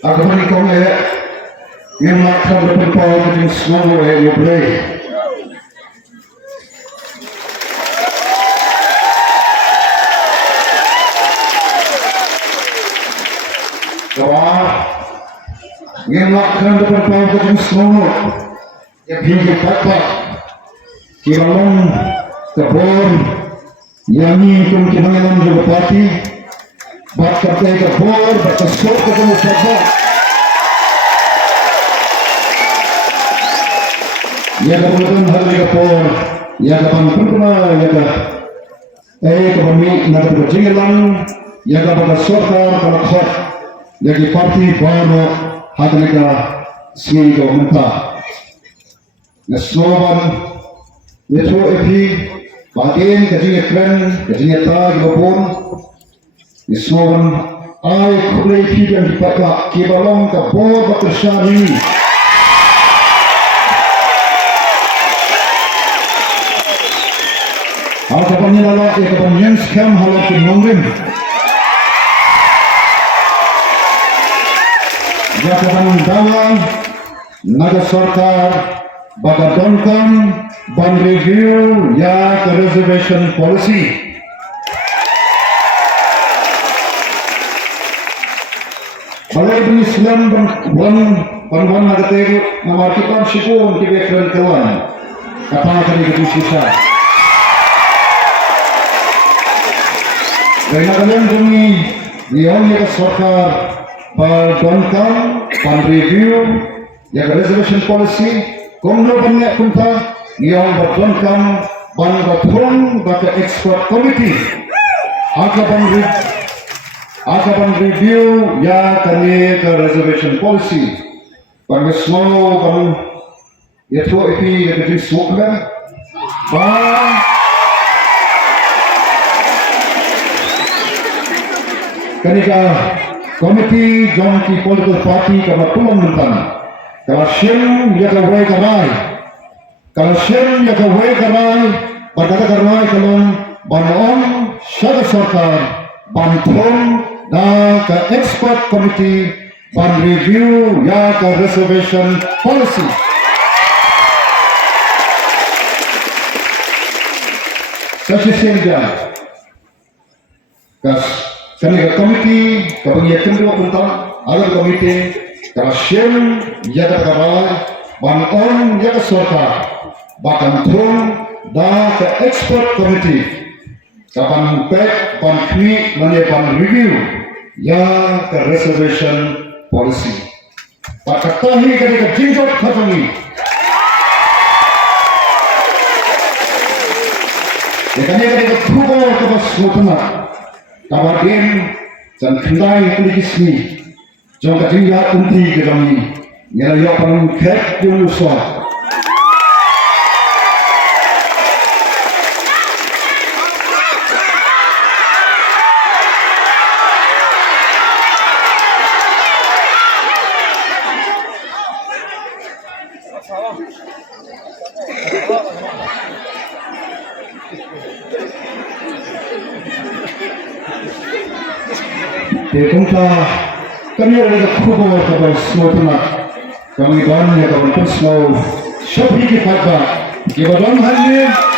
Aku menikong yang makan berpau dengan semua yang boleh. Kawah yang makan berpau dengan semua yang hingga dapat kibalong kebun yang ini kemenangan juga parti bakal kita kebun bakal sok ketemu siapa ya kemudian hari kebun ya kapan pernah ya kami nak berjalan ya kapan sokar kalau khot ya di parti baru hati mereka sini kau minta Neslovan itu bagian kerja keren kerja tak dibapun Neslovan ay kulai yang dipakai kibalong kabor berkersani harapan nilai harapan yang skam harapan mungkin jabatan dalam naga sarkar Bagadonkan ban review ya ke reservation policy. Balai Islam ban nagate memartikan syukun ke bekran kawan. Apa kali itu sisa. Karena kalian kami yang ya sarkar Bagadonkan ban review ya ke reservation policy. Komno banyak punta yang bertonton bangun bagi expert committee akan review ya kami ke reservation policy bagi semua bang itu yang jadi semua bang ketika committee jangki political party kama tulung mentang kalau Shem ya kawai karai, berkata karai kalau banon syarikat sarkar bantuan dan ke expert committee ban review ya ke reservation policy. Sesungguhnya, kas kami committee kebanyakan dua tentang ada committee kalau Shem ya karai banon ya ke sarkar bahkan turun dan ke expert committee kapan pek ban kini ban review ya ke reservation policy pakai tahi ketika jinjot katami ya ketika kubur kebas mutana kabargen dan kendai kulikismi jangka tinggal unti ke kami nilai yang kek jurusan Depunta kami ada kubur kepada semua teman kami banyak kawan semua syafiq kita di dalam hal ini